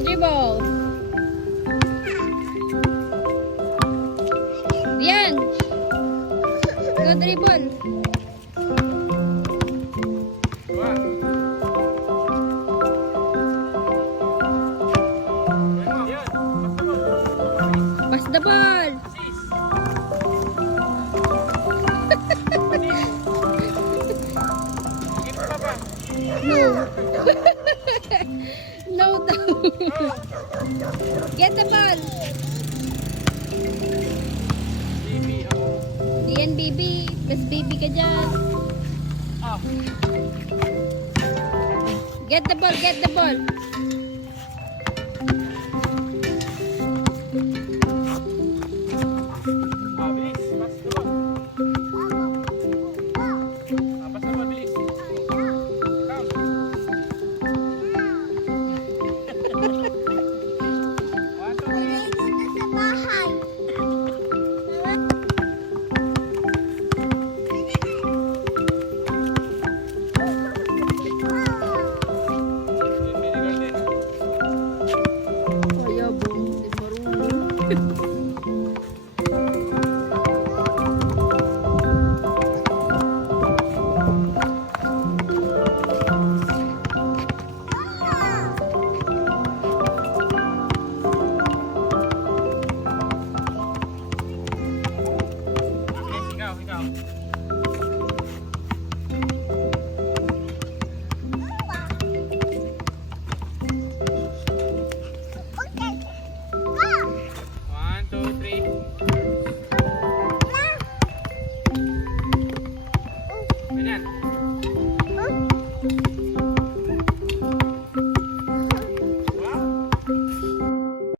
dribble. Yan. Go dribble. Pass the ball. No. No daw. Get the ball. Yan, baby. Plus baby ka dyan. Get the ball, get the ball. Ganyan.